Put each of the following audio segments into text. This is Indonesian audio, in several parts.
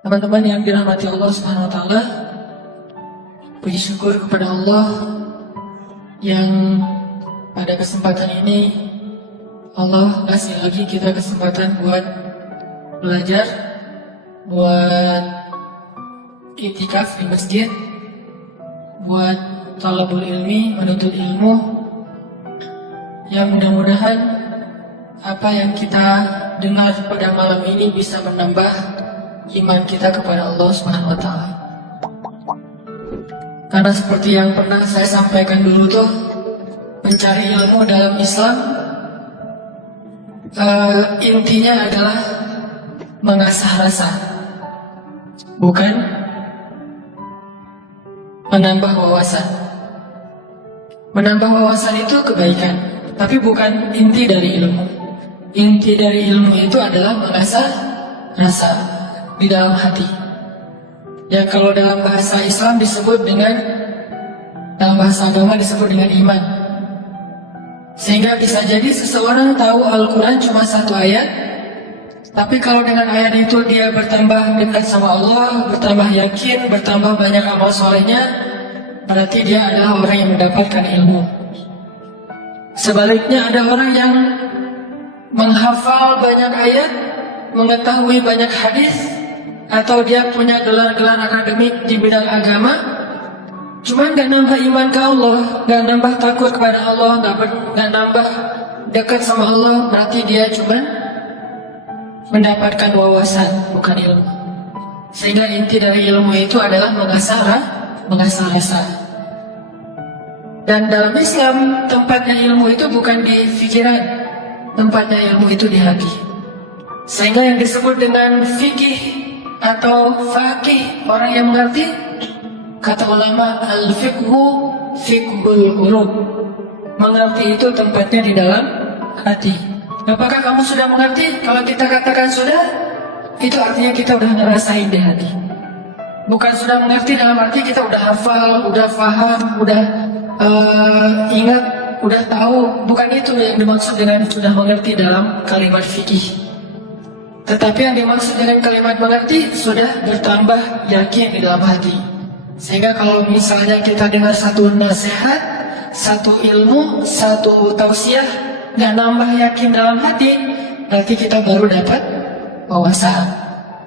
Teman-teman yang dirahmati Allah Subhanahu wa taala, puji syukur kepada Allah yang pada kesempatan ini Allah kasih lagi kita kesempatan buat belajar, buat iktikaf di masjid, buat talabul ilmi, menuntut ilmu. Yang mudah-mudahan apa yang kita dengar pada malam ini bisa menambah iman kita kepada Allah Subhanahu wa taala. Karena seperti yang pernah saya sampaikan dulu tuh, mencari ilmu dalam Islam intinya adalah mengasah rasa, bukan menambah wawasan. Menambah wawasan itu kebaikan, tapi bukan inti dari ilmu. Inti dari ilmu itu adalah mengasah rasa di dalam hati. Yang kalau dalam bahasa Islam disebut dengan, dalam bahasa agama disebut dengan iman. Sehingga bisa jadi seseorang tahu Al-Quran cuma satu ayat, tapi kalau dengan ayat itu dia bertambah dekat sama Allah, bertambah yakin, bertambah banyak amal solehnya, berarti dia adalah orang yang mendapatkan ilmu. Sebaliknya ada orang yang menghafal banyak ayat, mengetahui banyak hadis, atau dia punya gelar-gelar akademik di bidang agama, cuma nggak nambah iman ke Allah, nggak nambah takut kepada Allah, nggak nambah dekat sama Allah, berarti dia cuma mendapatkan wawasan, bukan ilmu. Sehingga inti dari ilmu itu adalah mengasah rasa. Dan dalam Islam, tempatnya ilmu itu bukan di pikiran, tempatnya ilmu itu di hati. Sehingga yang disebut dengan fikih atau faqih, orang yang mengerti, kata ulama, al-fiqhu fiqhul qulub. Mengerti itu tempatnya di dalam hati. Apakah kamu sudah mengerti? Kalau kita katakan sudah, itu artinya kita udah ngerasain di hati. Bukan sudah mengerti dalam arti kita udah hafal, udah paham, udah ingat, udah tahu. Bukan itu yang dimaksud dengan sudah mengerti dalam kalimat fikih. Tetapi yang dimaksud dengan kalimat mengerti, sudah bertambah yakin di dalam hati. Sehingga kalau misalnya kita dengar satu nasihat, satu ilmu, satu tausiah, nggak nambah yakin dalam hati, berarti kita baru dapat wawasan.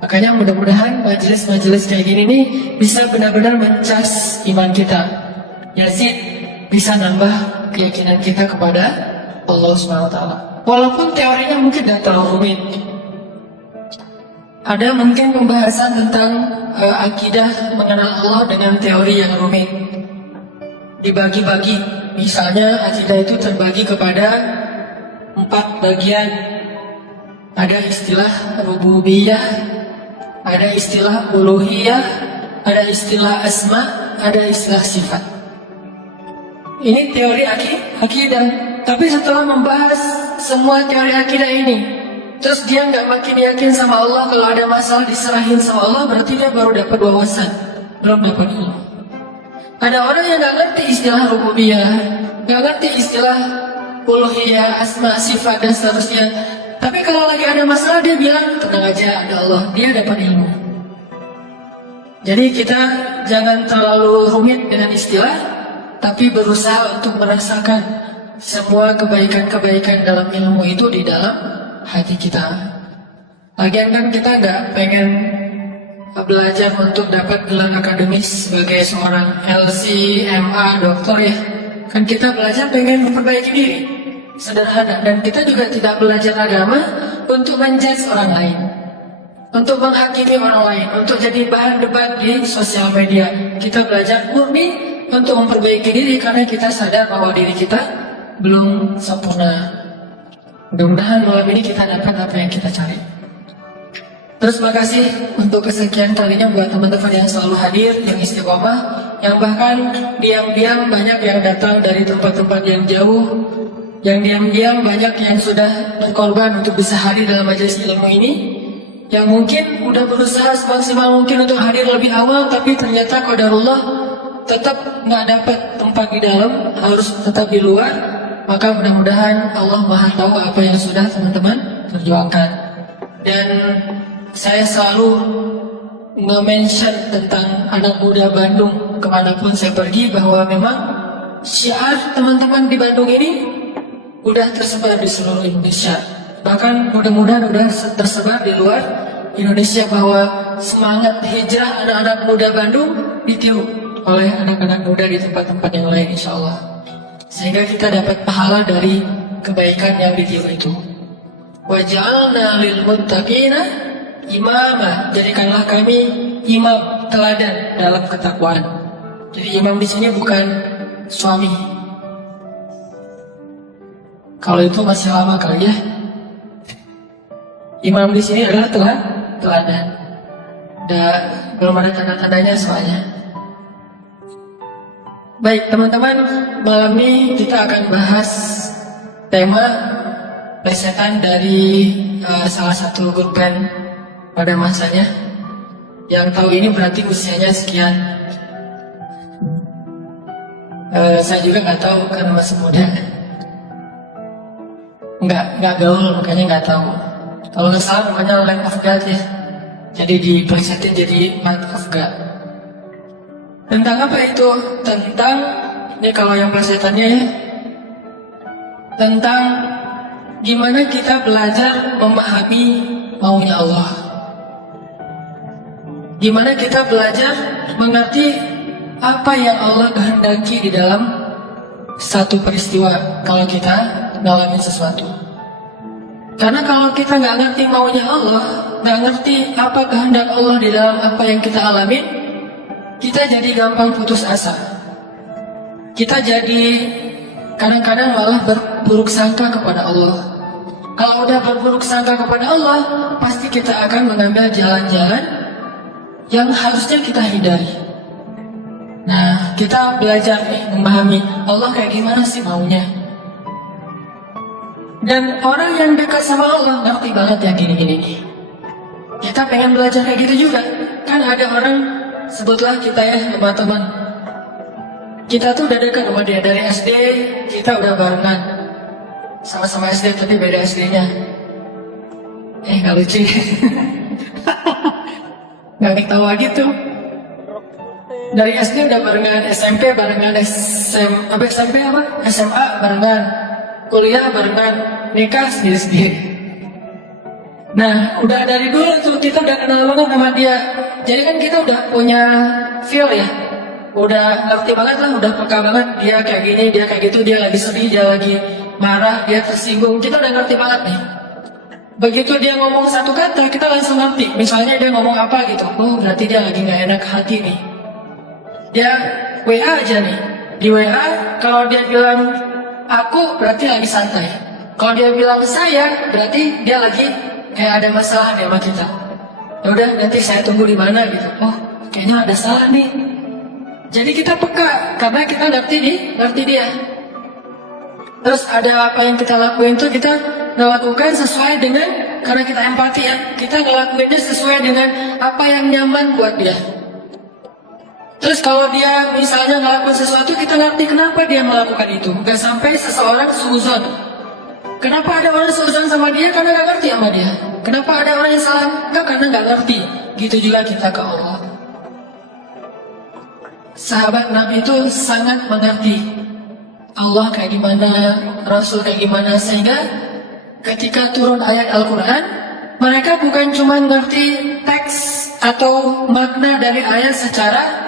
Makanya mudah-mudahan majelis-majelis kayak gini nih bisa benar-benar mencas iman kita. Yazid, bisa nambah keyakinan kita kepada Allah SWT. Walaupun teorinya mungkin tidak terlalu rumit. Ada mungkin pembahasan tentang akidah mengenal Allah dengan teori yang rumit. Dibagi-bagi, misalnya akidah itu terbagi kepada 4 bagian. Ada istilah rububiyah, ada istilah uluhiyah, ada istilah asma, ada istilah sifat. Ini teori akidah. Tapi setelah membahas semua teori akidah ini, terus dia nggak makin yakin sama Allah, kalau ada masalah diserahin sama Allah, berarti dia baru dapat wawasan, belum dapat ilmu. Ada orang yang nggak ngerti istilah rububiyah, nggak ngerti istilah uluhiyah, asma, sifat dan seterusnya. Tapi kalau lagi ada masalah dia bilang tenang aja, ada Allah, dia dapat ilmu. Jadi kita jangan terlalu rumit dengan istilah, tapi berusaha untuk merasakan semua kebaikan-kebaikan dalam ilmu itu di dalam hati kita. Lagian kan kita nggak pengen belajar untuk dapat gelar akademis sebagai seorang LC, MA, dokter ya. Kan kita belajar pengen memperbaiki diri, sederhana. Dan kita juga tidak belajar agama untuk menjudge orang lain, untuk menghakimi orang lain, untuk jadi bahan debat di sosial media. Kita belajar murni untuk memperbaiki diri karena kita sadar bahwa diri kita belum sempurna. Mudah-mudahan malam ini kita dapat apa yang kita cari. Terus makasih untuk kesekian kalinya buat teman-teman yang selalu hadir, yang istiqomah, yang bahkan diam-diam banyak yang datang dari tempat-tempat yang jauh, yang diam-diam banyak yang sudah berkorban untuk bisa hadir dalam majelis ilmu ini, yang mungkin udah berusaha semaksimal mungkin untuk hadir lebih awal, tapi ternyata qadarullah tetap nggak dapat tempat di dalam, harus tetap di luar. Maka mudah-mudahan Allah Maha tahu apa yang sudah teman-teman perjuangkan. Dan saya selalu nge-mention tentang anak muda Bandung kemanapun saya pergi, bahwa memang syiar teman-teman di Bandung ini udah tersebar di seluruh Indonesia. Bahkan mudah-mudahan udah tersebar di luar Indonesia, bahwa semangat hijrah anak-anak muda Bandung ditiru oleh anak-anak muda di tempat-tempat yang lain, insya Allah. Sehingga kita dapat pahala dari kebaikan yang ditiru itu. Waj'alna lil muttaqina imama, jadikanlah kami imam teladan dalam ketakwaan. Jadi imam di sini bukan suami. Kalau itu masih lama kali ya. Imam di sini adalah teladan. Belum ada tanda-tandanya soalnya. Baik teman-teman, malam ini kita akan bahas tema plesetan dari salah satu grup band pada masanya. Yang tahu ini berarti usianya sekian. Saya juga nggak tahu karena masih muda. Nggak gaul, makanya nggak tahu. Kalau nggak salah namanya Lamb of God ya. Jadi diplesetin jadi Lamb of God. Tentang apa itu? Tentang, ini kalau yang plesetannya ya, tentang gimana kita belajar memahami maunya Allah. Gimana kita belajar mengerti apa yang Allah kehendaki di dalam satu peristiwa kalau kita ngalamin sesuatu. Karena kalau kita nggak ngerti maunya Allah, nggak ngerti apa kehendak Allah di dalam apa yang kita alamin, kita jadi gampang putus asa. Kita jadi kadang-kadang malah berburuk sangka kepada Allah. Kalau udah berburuk sangka kepada Allah, pasti kita akan mengambil jalan-jalan yang harusnya kita hindari. Nah, kita belajar nih memahami Allah kayak gimana sih maunya. Dan orang yang dekat sama Allah ngerti banget yang gini-gini nih. Kita pengen belajar kayak gitu juga. Kan ada orang, sebutlah kita ya teman-teman, kita tuh udah dekat sama dia dari SD, kita udah barengan. Sama-sama SD tapi beda SD-nya. Gak lucu. Gak ketawa gitu. Dari SD udah barengan, SMP barengan, SMA barengan, kuliah barengan, nikah sendiri-sendiri. Nah, udah dari dulu tuh kita udah kenal banget sama dia. Jadi kan kita udah punya feel ya, udah ngerti banget lah, udah peka banget dia kayak gini, dia kayak gitu, dia lagi sedih, dia lagi marah, dia tersinggung, kita udah ngerti banget nih. Begitu dia ngomong satu kata, kita langsung ngerti. Misalnya dia ngomong apa gitu, oh berarti dia lagi gak enak hati nih. Dia WA aja nih, di WA kalau dia bilang aku berarti lagi santai. Kalau dia bilang saya, berarti dia lagi kayak ada masalah nih sama kita. Ya udah, nanti saya tunggu di mana gitu. Oh, kayaknya ada salah nih. Jadi kita peka karena kita ngerti dia. Terus ada apa yang kita lakuin tuh kita ngelakukan sesuai dengan, karena kita empati ya, kita ngelakuinnya sesuai dengan apa yang nyaman buat dia. Terus kalau dia misalnya ngelakuin sesuatu, kita ngerti kenapa dia melakukan itu. Gak sampai seseorang suuzon. Kenapa ada orang suuzon sama dia? Karena gak ngerti sama dia. Kenapa ada orang yang salah? Enggak, karena gak ngerti. Gitu juga kita ke Allah. Sahabat Nabi itu sangat mengerti Allah kayak gimana, Rasul kayak gimana, sehingga ketika turun ayat Al-Quran, mereka bukan cuma ngerti teks atau makna dari ayat secara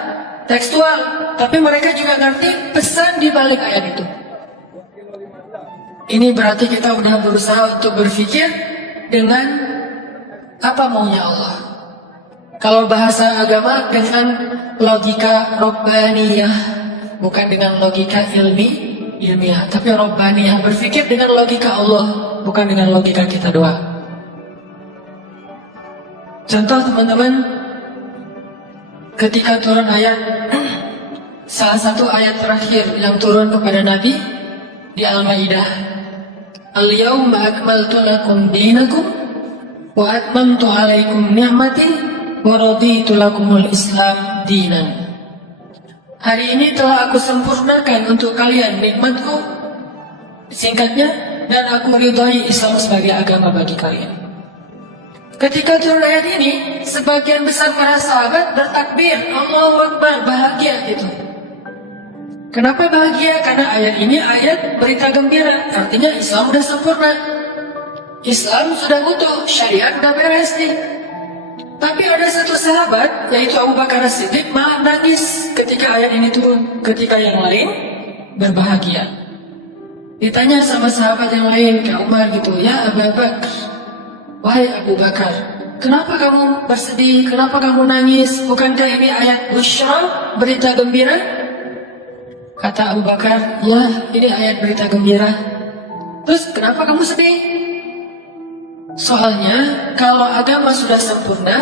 tekstual, tapi mereka juga ngerti pesan di balik ayat itu. Ini berarti kita udah berusaha untuk berpikir dengan apa maunya Allah. Kalau bahasa agama dengan logika robbaniyah, bukan dengan logika ilmiah, tapi robbaniyah, berpikir dengan logika Allah, bukan dengan logika kita doang. Contoh teman-teman, ketika turun ayat, salah satu ayat terakhir yang turun kepada Nabi di Al-Maidah, Al-yawma akmaltu lakum dinakum wa atmamtu alaikum ni'mati wa raditu lakumul Islam dinan. Hari ini telah aku sempurnakan untuk kalian nikmatku, singkatnya, dan aku ridhai Islam sebagai agama bagi kalian. Ketika turun ayat ini, sebagian besar para sahabat bertakbir, Allahu Akbar, bahagia gitu. Kenapa bahagia? Karena ayat ini ayat berita gembira. Artinya Islam sudah sempurna, Islam sudah utuh, syariat sudah beres nih. Tapi ada satu sahabat, yaitu Abu Bakar As-Siddiq, malah nangis ketika ayat ini turun. Ketika yang lain berbahagia. Ditanya sama sahabat yang lain, kayak Umar gitu, ya Abu Bakar, wahai Abu Bakar, kenapa kamu bersedih? Kenapa kamu nangis? Bukankah ini ayat busyra, berita gembira? Kata Abu Bakar, ya ini ayat berita gembira. Terus kenapa kamu sedih? Soalnya kalau agama sudah sempurna,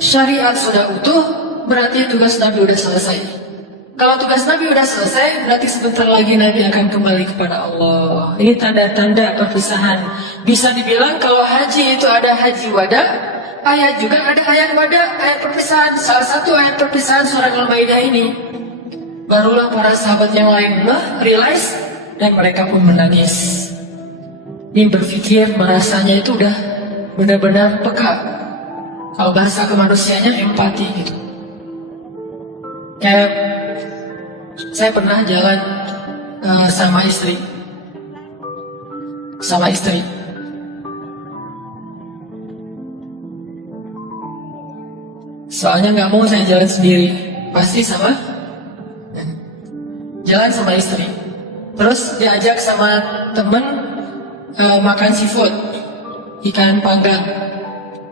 syariat sudah utuh, berarti tugas Nabi sudah selesai. Kalau tugas Nabi sudah selesai, berarti sebentar lagi Nabi akan kembali kepada Allah. Ini tanda-tanda perpisahan. Bisa dibilang kalau haji itu ada haji wada, ayat juga ada ayat wada, ayat perpisahan. Salah satu ayat perpisahan surah Al-Maidah ini. Barulah para sahabat yang lain realize, dan mereka pun menangis. Ini berpikir, merasanya itu udah benar-benar peka. Kalau bahasa kemanusiaannya empati gitu. Kayak saya pernah jalan sama istri. Soalnya nggak mau saya jalan sendiri, pasti jalan sama istri. Terus diajak sama temen makan seafood, ikan panggang.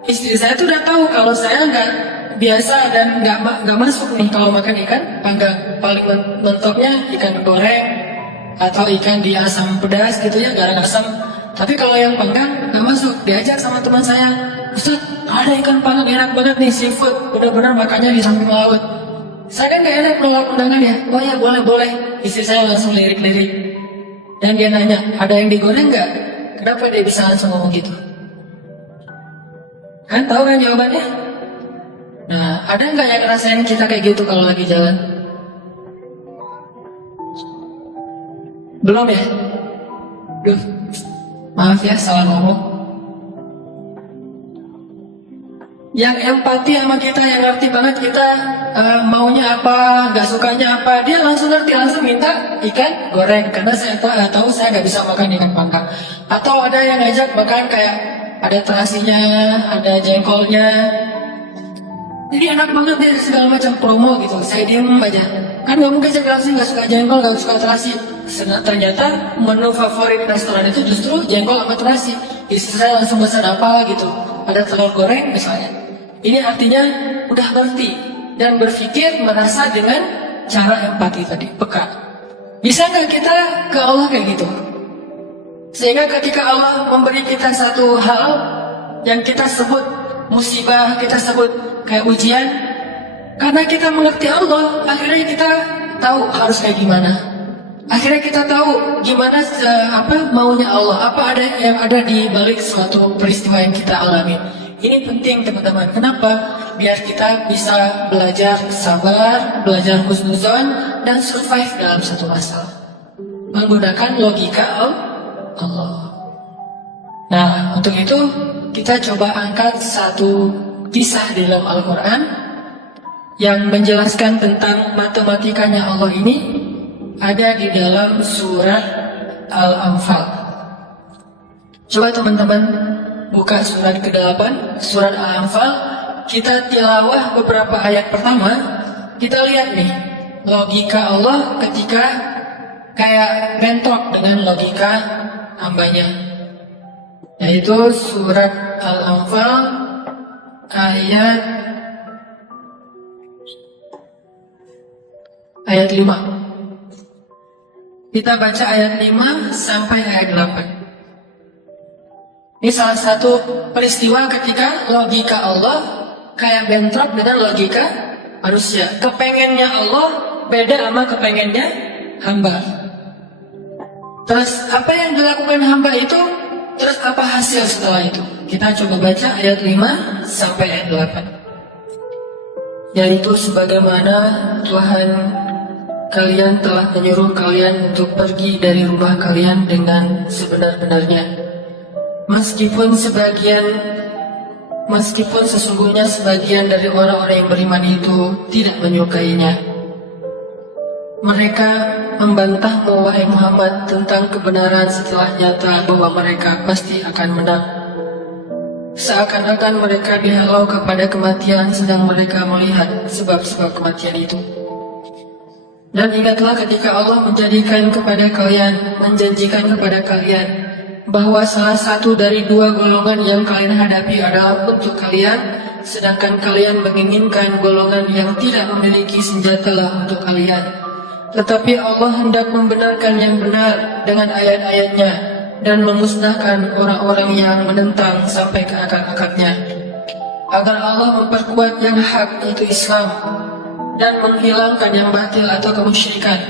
Istri saya tuh udah tahu kalau saya nggak biasa dan nggak masuk nih kalau makan ikan panggang. Paling mentoknya ikan goreng atau ikan di asam pedas gitu ya, garam asam. Tapi kalau yang panggang nggak masuk. Diajak sama teman saya, Ustaz, ada ikan panggang enak banget nih, seafood, benar-benar makannya di samping laut. Saya kan nggak enak menolak undangan ya. Oh ya, boleh. Istri saya langsung lirik-lirik. Dan dia nanya, ada yang digoreng nggak? Kenapa dia bisa langsung ngomong gitu? Kan tahu kan jawabannya? Nah, ada nggak yang ngerasain kita kayak gitu kalau lagi jalan? Belum ya? Duh, maaf ya salah ngomong. Yang empati sama kita, yang ngerti banget kita maunya apa, nggak sukanya apa, dia langsung ngerti, langsung minta ikan goreng karena saya tahu saya nggak bisa makan ikan panggang. Atau ada yang ngajak makan kayak ada terasinya, ada jengkolnya, jadi enak banget dia segala macam promo gitu. Saya diem aja, kan nggak mungkin saya bilang sih nggak suka jengkol, nggak suka terasi. Ternyata menu favorit restoran itu justru jengkol sama terasi. Istri saya langsung pesan apa gitu, ada telur goreng misalnya. Ini artinya udah ngerti dan berpikir, merasa dengan cara empati tadi, peka. Bisa nggak kita ke Allah kayak gitu? Sehingga ketika Allah memberi kita satu hal yang kita sebut musibah, kita sebut kayak ujian, karena kita mengerti Allah, akhirnya kita tahu harus kayak gimana. Akhirnya kita tahu gimana maunya Allah, apa ada yang ada di balik suatu peristiwa yang kita alami. Ini penting teman-teman. Kenapa? Biar kita bisa belajar sabar, belajar husnuzon, dan survive dalam satu masalah menggunakan logika Allah. Nah, untuk itu kita coba angkat satu kisah di dalam Al-Quran yang menjelaskan tentang matematikanya Allah ini, ada di dalam surat Al-Anfal. Coba teman-teman buka surat ke-8, surat Al-Anfal. Kita tilawah beberapa ayat pertama. Kita lihat nih logika Allah ketika kayak bentrok dengan logika hambanya. Yaitu surat Al-Anfal ayat 5. Kita baca ayat 5 sampai ayat 8. Ini salah satu peristiwa ketika logika Allah kayak bentrok dengan logika manusia. Kepengennya Allah beda sama kepengennya hamba. Terus apa yang dilakukan hamba itu, terus apa hasil setelah itu? Kita coba baca ayat 5 sampai ayat 8. Yaitu sebagaimana Tuhan kalian telah menyuruh kalian untuk pergi dari rumah kalian dengan sebenar-benarnya. Meskipun sebagian meskipun sesungguhnya sebagian dari orang-orang yang beriman itu tidak menyukainya. Mereka membantahmu, wahai Muhammad, tentang kebenaran setelah nyata bahwa mereka pasti akan menang. Seakan-akan mereka dihalau kepada kematian sedang mereka melihat sebab-sebab kematian itu. Dan ingatlah ketika Allah menjanjikan kepada kalian bahwa salah satu dari dua golongan yang kalian hadapi adalah untuk kalian, sedangkan kalian menginginkan golongan yang tidak memiliki senjatalah untuk kalian. Tetapi Allah hendak membenarkan yang benar dengan ayat-ayatnya dan memusnahkan orang-orang yang menentang sampai ke akar-akarnya, agar Allah memperkuat yang hak, yaitu Islam, dan menghilangkan yang batil atau kemusyrikan,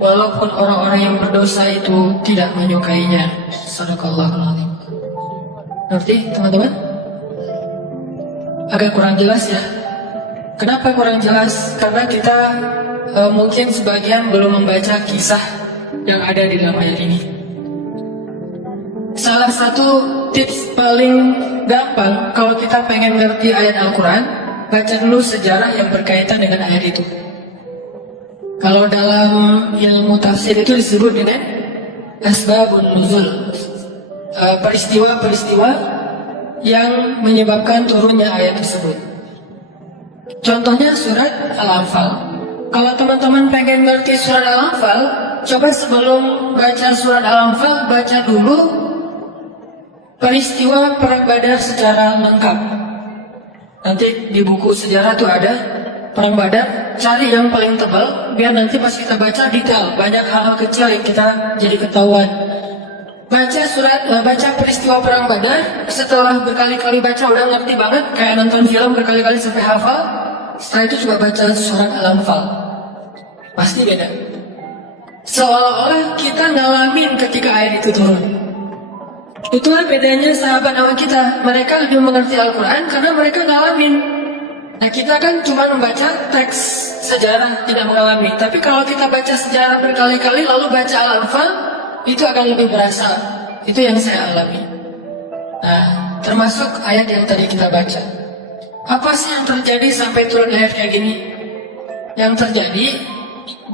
walaupun orang-orang yang berdosa itu tidak menyukainya. Sadaqallahul Azim. Ngerti teman-teman? Agak kurang jelas ya. Kenapa kurang jelas? Karena kita mungkin sebagian belum membaca kisah yang ada di dalam ayat ini. Salah satu tips paling gampang kalau kita pengen ngerti ayat Al-Quran, baca dulu sejarah yang berkaitan dengan ayat itu. Kalau dalam ilmu tafsir itu disebut dengan asbabun nuzul, peristiwa-peristiwa yang menyebabkan turunnya ayat tersebut. Contohnya surat Al-Anfal. Kalau teman-teman pengen ngerti surat Al-Anfal, coba sebelum baca surat Al-Anfal, baca dulu peristiwa perang Badar secara lengkap. Nanti di buku sejarah tuh ada perang Badar, cari yang paling tebal, biar nanti pas kita baca detail, banyak hal-hal kecil yang kita jadi ketahuan. Baca peristiwa perang Badar, setelah berkali-kali baca udah ngerti banget, kayak nonton film berkali-kali sampai hafal. Setelah itu coba baca surat Al-Anfal, pasti beda. Seolah-olah kita ngalamin ketika ayat itu turun. Itulah bedanya sahabat sama kita. Mereka lebih mengerti Al-Quran karena mereka ngalamin. Nah, kita kan cuma membaca teks sejarah, tidak mengalami. Tapi kalau kita baca sejarah berkali-kali lalu baca Al-Anfal, itu akan lebih berasa. Itu yang saya alami. Nah, termasuk ayat yang tadi kita baca. Apa sih yang terjadi sampai turun ayat kayak gini? Yang terjadi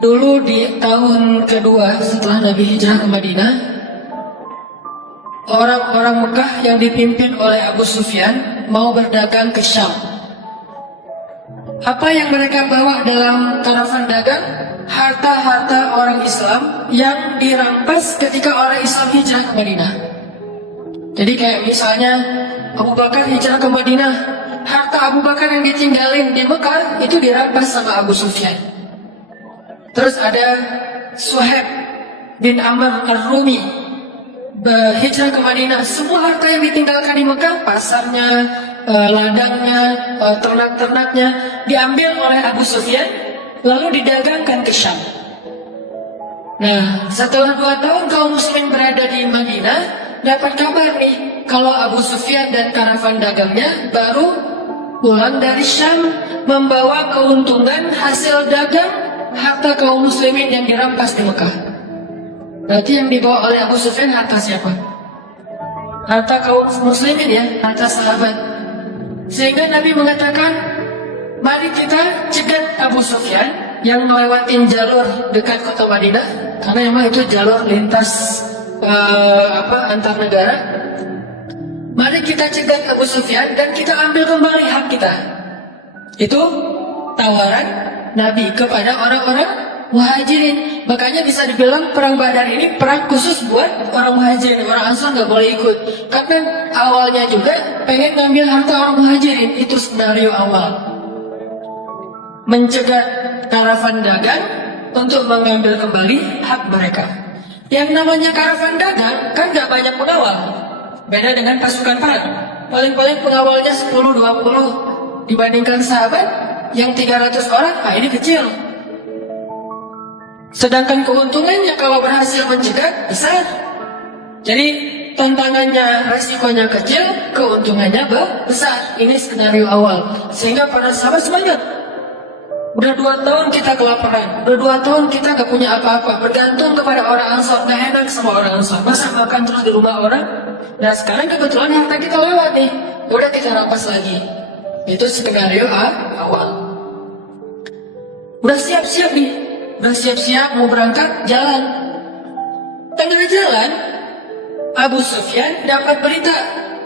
dulu di tahun kedua setelah Nabi hijrah ke Madinah, orang-orang Mekah yang dipimpin oleh Abu Sufyan mau berdagang ke Syam. Apa yang mereka bawa dalam karavan dagang? Harta-harta orang Islam yang dirampas ketika orang Islam hijrah ke Madinah. Jadi kayak misalnya Abu Bakar hijrah ke Madinah, harta Abu Bakar yang ditinggalin di Mekah itu dirampas sama Abu Sufyan. Terus ada Suhaib bin Amr Ar-Rumi hijrah ke Madinah, semua harta yang ditinggalkan di Mekah, pasarnya, ladangnya, ternak-ternaknya diambil oleh Abu Sufyan, lalu didagangkan ke Syam. Nah, setelah 2 tahun kaum muslimin berada di Madinah, dapat kabar nih kalau Abu Sufyan dan karavan dagangnya baru pulang dari Syam membawa keuntungan hasil dagang harta kaum muslimin yang dirampas di Mekah. Berarti yang dibawa oleh Abu Sufyan harta siapa? Harta kaum muslimin ya, harta sahabat. Sehingga Nabi mengatakan, mari kita cegat Abu Sufyan yang melewatin jalur dekat kota Madinah, karena memang itu jalur lintas antar negara. Mari kita cegat Abu Sufyan dan kita ambil kembali hak kita. Itu tawaran Nabi kepada orang-orang Muhajirin. Makanya bisa dibilang perang Badar ini perang khusus buat orang Muhajirin. Orang Ansar nggak boleh ikut. Karena awalnya juga pengen ngambil harta orang Muhajirin. Itu skenario awal. Mencegat karavan dagang untuk mengambil kembali hak mereka. Yang namanya karavan dagang kan nggak banyak pengawal. Beda dengan pasukan perang. Paling-paling pengawalnya 10-20 dibandingkan sahabat yang 300 orang. Nah, ini kecil. Sedangkan keuntungannya kalau berhasil mencegat besar. Jadi tantangannya, resikonya kecil, keuntungannya besar. Ini skenario awal. Sehingga para sahabat semangat. Udah 2 tahun kita kelaparan, udah 2 tahun kita gak punya apa-apa, bergantung kepada orang Ansar, gak enak sama orang Ansar. Masa makan terus di rumah orang? Dan sekarang kebetulan harta kita lewat nih, udah kita rampas lagi. Itu skenario awal. Udah siap-siap nih, udah siap-siap mau berangkat jalan. Tengah jalan, Abu Sufyan dapat berita,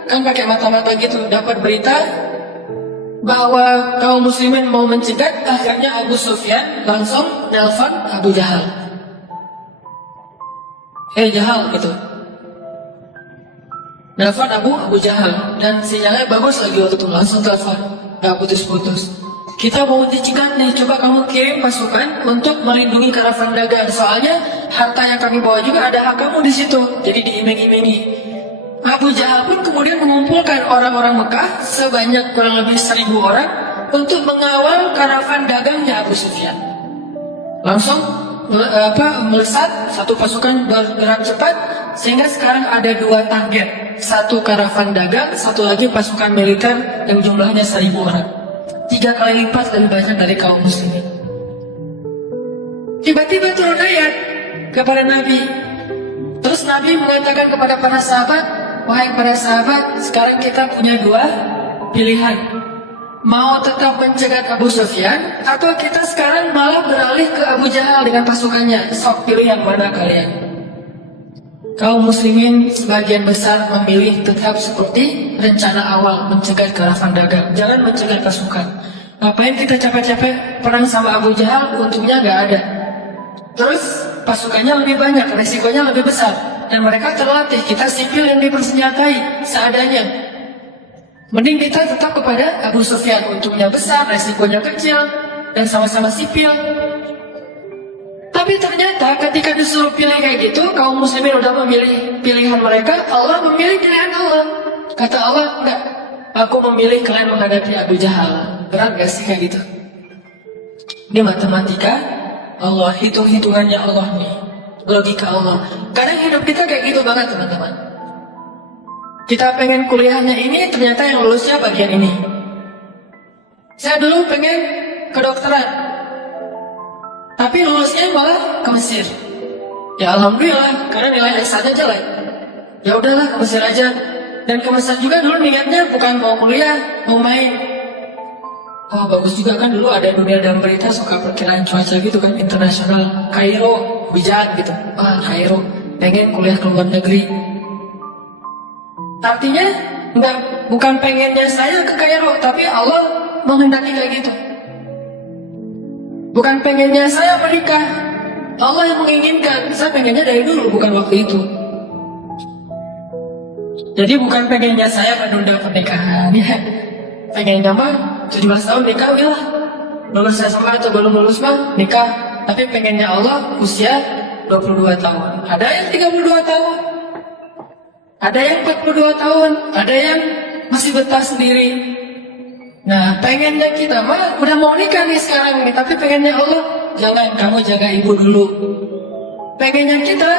kan pakai mata-mata gitu, dapat berita bahwa kaum muslimin mau mencegat. Akhirnya Abu Sufyan langsung nelpon Abu Jahal. Jahal gitu. Nelfon Abu Jahal, dan sinyalnya bagus lagi waktu itu, langsung telepon, gak putus-putus. Kita mau dicegat nih, coba kamu kirim pasukan untuk melindungi karavan dagang. Soalnya harta yang kami bawa juga ada hak kamu di situ. Jadi diiming-imingi. Abu Jahal pun kemudian mengumpulkan orang-orang Mekah sebanyak kurang lebih 1.000 orang untuk mengawal karavan dagangnya Abu Sufyan. Langsung melesat, satu pasukan bergerak cepat, sehingga sekarang ada 2 target. Satu karavan dagang, satu lagi pasukan militer yang jumlahnya 1.000 orang. 3 kali lipat lebih banyak dari kaum muslimin. Tiba-tiba turun ayat kepada Nabi. Terus Nabi mengatakan kepada para sahabat, wahai para sahabat, sekarang kita punya 2 pilihan. Mau tetap mencegat Abu Sufyan, atau kita sekarang malah beralih ke Abu Jahal dengan pasukannya. Sok pilih yang mana kalian. Kaum muslimin sebagian besar memilih tetap seperti rencana awal, mencegat karavan dagang. Jangan mencegat pasukan. Ngapain kita capek-capek perang sama Abu Jahal, untungnya gak ada. Terus pasukannya lebih banyak, resikonya lebih besar. Dan mereka terlatih, kita sipil yang dipersenjatai seadanya. Mending kita tetap kepada Abu Sufyan, untungnya besar, resikonya kecil, dan sama-sama sipil. Tapi ternyata ketika disuruh pilih kayak gitu, kaum muslimin udah memilih pilihan mereka, Allah memilih pilihan Allah. Kata Allah, enggak, aku memilih kalian menghadapi Abu Jahal. Berat gak sih kayak gitu? Ini matematika Allah, hitung-hitungannya Allah nih, logika Allah. Kadang hidup kita kayak gitu banget teman-teman. Kita pengen kuliahnya ini, ternyata yang lulusnya bagian ini. Saya dulu pengen kedokteran, tapi lulusnya malah ke Mesir. Ya alhamdulillah, karena nilai S1 jelek. Ya udahlah ke Mesir aja. Dan ke Mesir juga dulu niatnya bukan mau kuliah, mau main. Oh bagus juga kan, dulu ada Dunia dan Berita suka perkiraan cuaca gitu kan, internasional. Kairo, hujan gitu. Kairo, pengen kuliah ke luar negeri. Artinya bukan pengennya saya ke Kairo, tapi Allah menghendaki kayak gitu. Bukan pengennya saya menikah, Allah yang menginginkan. Saya pengennya dari dulu, bukan waktu itu. Jadi bukan pengennya saya menunda pernikahan, ya. Pengennya mah 17 tahun nikah, lah. Lulus SMA atau belum lulus mah nikah. Tapi pengennya Allah usia 22 tahun. Ada yang 32 tahun, ada yang 42 tahun, ada yang masih betah sendiri. Nah, pengennya kita mah udah mau nikah nih sekarang ini, tapi pengennya Allah, jangan, kamu jaga ibu dulu. Pengennya kita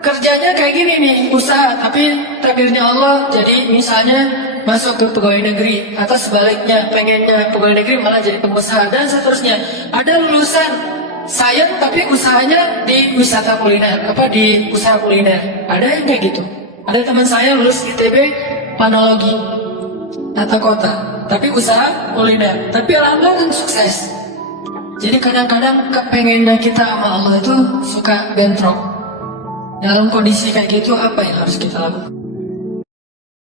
kerjanya kayak gini nih, usaha, tapi takdirnya Allah jadi misalnya masuk ke pegawai negeri, atau sebaliknya pengennya pegawai negeri malah jadi pengusaha, dan seterusnya. Ada lulusan sains tapi usahanya di wisata kuliner, di usaha kuliner. Ada yang kayak gitu. Ada teman saya lulus ITB panologi, tata kota, tapi usaha kuliner, tapi alhamdulillah sukses. Jadi kadang-kadang kepengennya kita sama Allah itu suka bentrok. Dalam kondisi kayak gitu, apa yang harus kita lakukan?